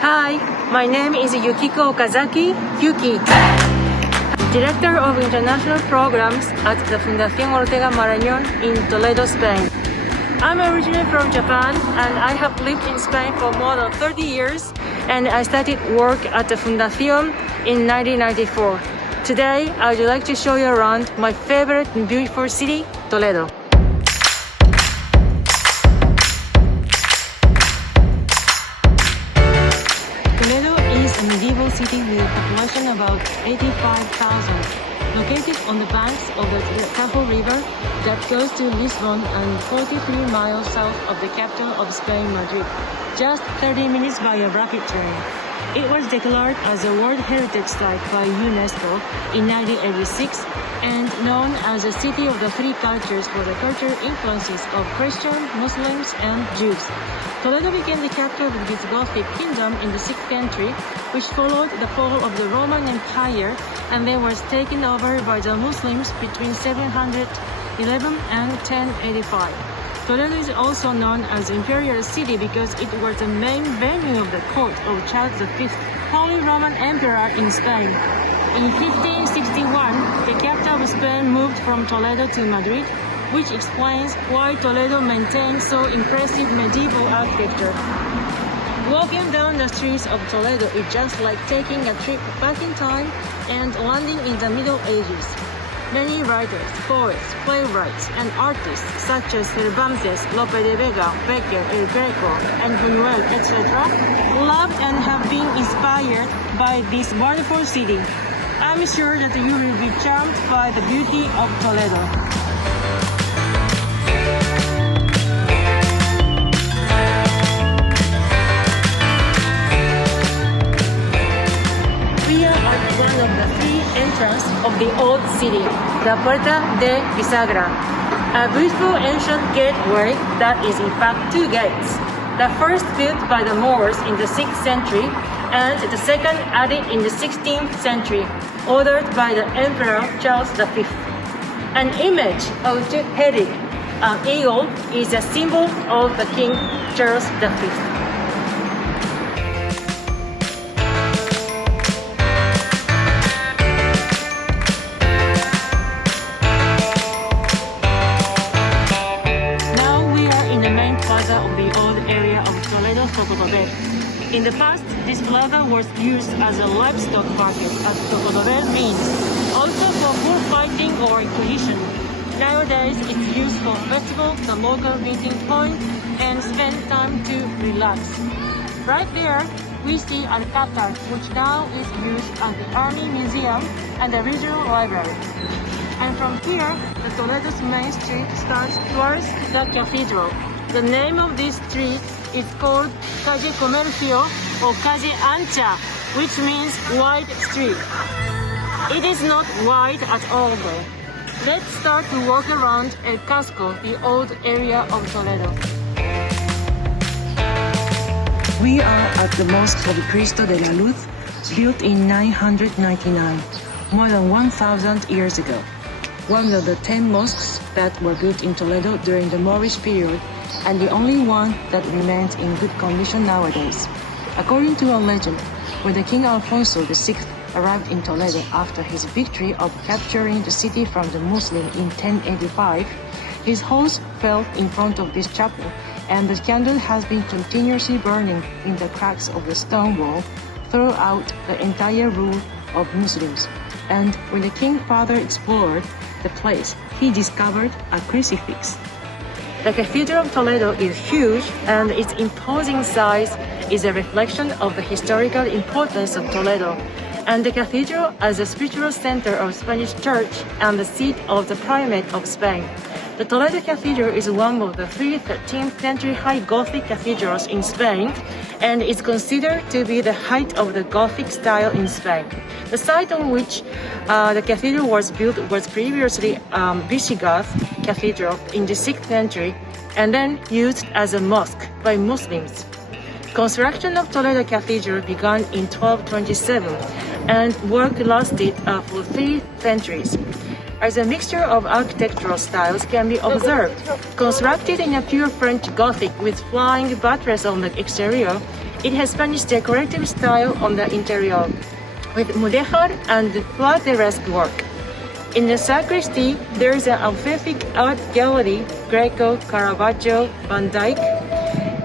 Hi, my name is Yukiko Okazaki, Yuki, Director of International Programs at the Fundación Ortega Marañón in Toledo, Spain. I'm originally from Japan and I have lived in Spain for more than 30 years and I started work at the Fundación in 1994. Today, I would like to show you around my favorite and beautiful city, Toledo. Toledo is a medieval city with a population of about 85,000, located on the banks of the Tajo River that goes to Lisbon and 43 miles south of the capital of Spain, Madrid, just 30 minutes by a rapid train. It was declared as a World Heritage Site by UNESCO in 1986 and known as a city of the three cultures for the cultural influences of Christians, Muslims, and Jews. Toledo became the capital of this Gothic kingdom in the 6th century, which followed the fall of the Roman Empire and then was taken over by the Muslims between 711 and 1085. Toledo is also known as Imperial City because it was the main venue of the court of Charles V, Holy Roman Emperor in Spain. In 1561, the capital of Spain moved from Toledo to Madrid, which explains why Toledo maintains so impressive medieval architecture. Walking down the streets of Toledo is just like taking a trip back in time and landing in the Middle Ages. Many writers, poets, playwrights, and artists such as Cervantes, Lope de Vega, Becker, El Greco, and Buñuel, etc., loved and have been inspired by this wonderful city. I'm sure that you will be charmed by the beauty of Toledo. We are at one of the three entrances of the old city, the Puerta de Bisagra, a beautiful ancient gateway that is in fact two gates. The first built by the Moors in the 6th century and the second added in the 16th century, ordered by the Emperor Charles V. An image of a two-headed eagle is a symbol of the King Charles V. Of the old area of Toledo. In the past, this plaza was used as a livestock market, as Toledo means, also for bullfighting or collision. Nowadays, it's used for festivals, the local meeting point, and spend time to relax. Right there, we see Alcázar, which now is used as the Army Museum and the Regional Library. And from here, the Toledo's main street starts towards the cathedral. The name of this street is called Calle Comercio or Calle Ancha, which means wide street. It is not wide at all though. Let's start to walk around El Casco, the old area of Toledo. We are at the Mosque of Cristo de la Luz, built in 999, more than 1,000 years ago. One of the 10 mosques that were built in Toledo during the Moorish period and the only one that remains in good condition nowadays. According to a legend, when the King Alfonso VI arrived in Toledo after his victory of capturing the city from the Muslims in 1085, his horse fell in front of this chapel and the candle has been continuously burning in the cracks of the stone wall throughout the entire rule of Muslims. And when the king further explored the place, he discovered a crucifix. The Cathedral of Toledo is huge and its imposing size is a reflection of the historical importance of Toledo, and the cathedral as a spiritual center of Spanish Church and the seat of the Primate of Spain. The Toledo Cathedral is one of the three 13th century high Gothic cathedrals in Spain and is considered to be the height of the Gothic style in Spain. The site on which the cathedral was built was previously Visigoth Cathedral in the 6th century and then used as a mosque by Muslims. Construction of Toledo Cathedral began in 1227 and work lasted for 3 centuries. as a mixture of architectural styles can be observed. Constructed in a pure French Gothic with flying buttress on the exterior, it has Spanish decorative style on the interior, with mudéjar and plateresque work. In the sacristy, there is an authentic art gallery, Greco, Caravaggio, Van Dyck,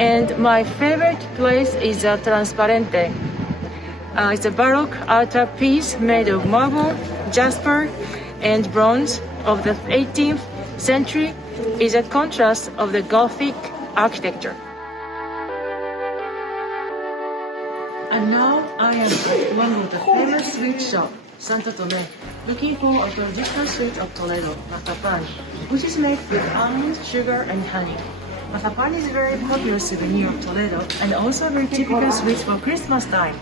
and my favorite place is a Transparente. It's a Baroque altar piece made of marble, jasper, and bronze of the 18th century. Is a contrast of the Gothic architecture. And now I am at one of the famous sweet shop, Santo Tomé, looking for a traditional sweet of Toledo, mazapan, which is made with almonds, sugar, and honey. Mazapan is a very popular souvenir of Toledo and also a very typical sweet for Christmas time.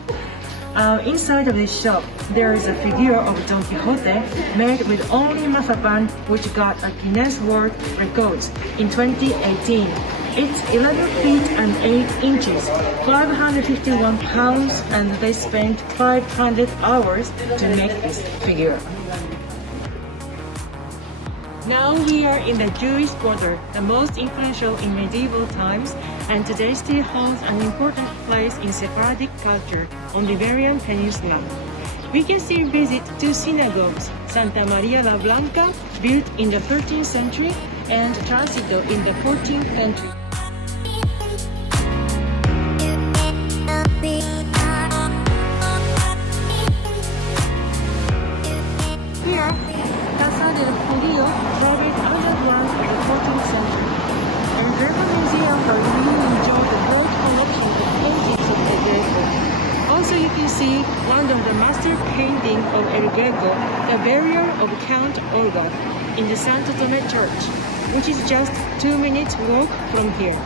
Inside of this shop, there is a figure of Don Quixote made with only mazapan, which got a Guinness World Records in 2018. It's 11 feet and 8 inches, 551 pounds, and they spent 500 hours to make this figure. Now we are in the Jewish Quarter, the most influential in medieval times, and today still holds an important place in Sephardic culture on the Iberian Peninsula. We can still visit two synagogues, Santa Maria la Blanca, built in the 13th century, and Tránsito in the 14th century. Here, Casa del Judío traveled underground in the 14th century, and there's a museum where we enjoy the broad collection of paintings of El Greco. Also, you can see one of the master paintings of El Greco, the Barrier of Count Olga, in the Santo Tomé Church, which is just 2 minutes walk from here.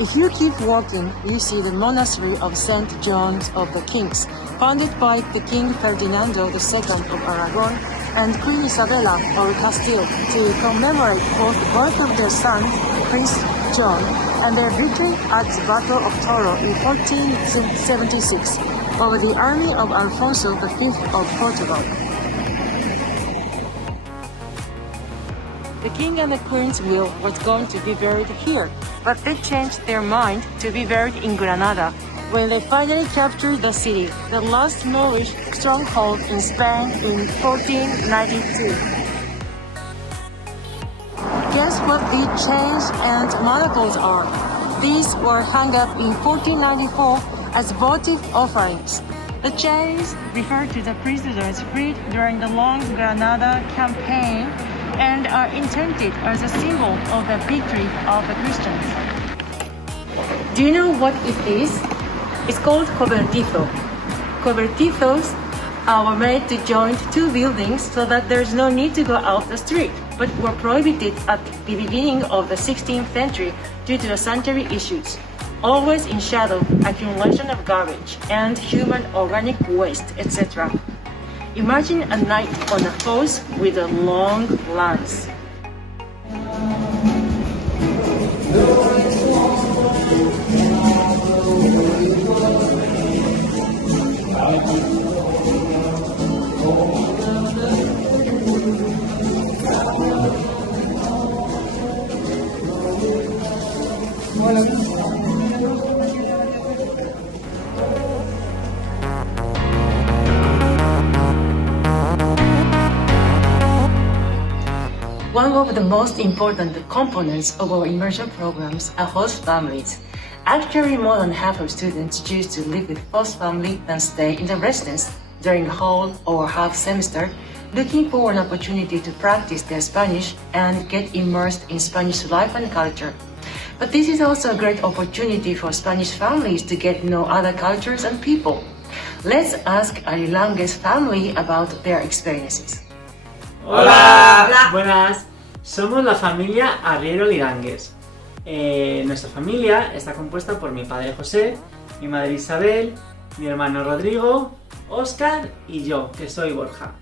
If you keep walking, you see the monastery of St. John of the Kings, founded by the King Ferdinando II of Aragon and Queen Isabella of Castile to commemorate both the birth of their son, Prince John, and their victory at the Battle of Toro in 1476 over the army of Alfonso V of Portugal. The king and the queen's will was going to be buried here, but they changed their mind to be buried in Granada when they finally captured the city, the last Moorish stronghold in Spain in 1492. Guess what the chains and manacles are? These were hung up in 1494 as votive offerings. The chains refer to the prisoners freed during the long Granada campaign and are intended as a symbol of the victory of the Christians. Do you know what it is? It's called cobertizo. Cobertizos were made to join two buildings so that there's no need to go out the street, but were prohibited at the beginning of the 16th century due to the sanitary issues. Always in shadow, accumulation of garbage and human organic waste, etc. Imagine a knight on a horse with a long lance. One of the most important components of our immersion programs are host families. Actually, more than half of students choose to live with host family than stay in the residence during whole or half semester, looking for an opportunity to practice their Spanish and get immersed in Spanish life and culture. But this is also a great opportunity for Spanish families to get to know other cultures and people. Let's ask Arilangues family about their experiences. Hola. Hola, buenas. Somos la familia Arriero Lirangues. Nuestra familia está compuesta por mi padre José, mi madre Isabel, mi hermano Rodrigo, Óscar y yo, que soy Borja.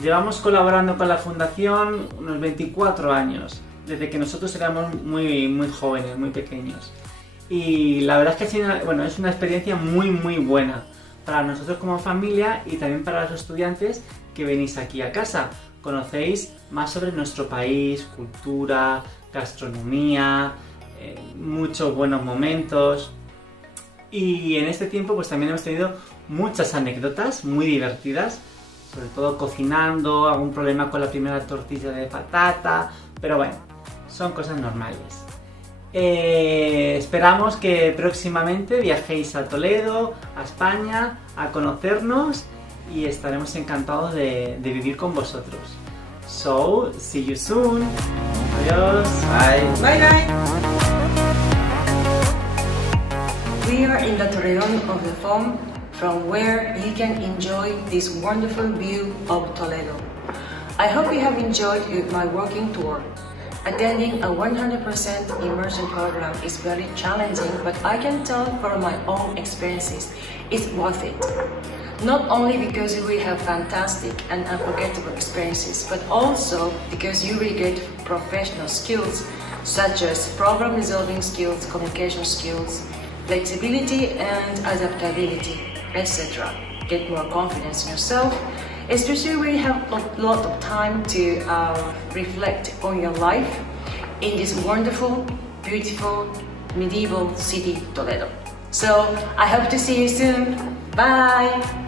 Llevamos colaborando con la fundación unos 24 años, desde que nosotros éramos muy jóvenes, muy pequeños. Y la verdad es que es una experiencia muy buena, para nosotros como familia y también para los estudiantes que venís aquí a casa. Conocéis más sobre nuestro país, cultura, gastronomía, muchos buenos momentos. Y en este tiempo pues también hemos tenido muchas anécdotas muy divertidas, sobre todo cocinando, algún problema con la primera tortilla de patata, pero bueno, son cosas normales. Esperamos que próximamente viajéis a Toledo, a España, a conocernos y estaremos encantados de vivir con vosotros. So, see you soon. Adiós. Bye. Bye bye. We are in the terrain of the farm from where you can enjoy this wonderful view of Toledo. I hope you have enjoyed my walking tour. Attending a 100% immersion program is very challenging, but I can tell from my own experiences it's worth it. Not only because you will have fantastic and unforgettable experiences, but also because you will get professional skills such as problem resolving skills, communication skills, flexibility and adaptability, etc. Get more confidence in yourself, especially when you have a lot of time to reflect on your life in this wonderful, beautiful, medieval city, Toledo. So I hope to see you soon. Bye!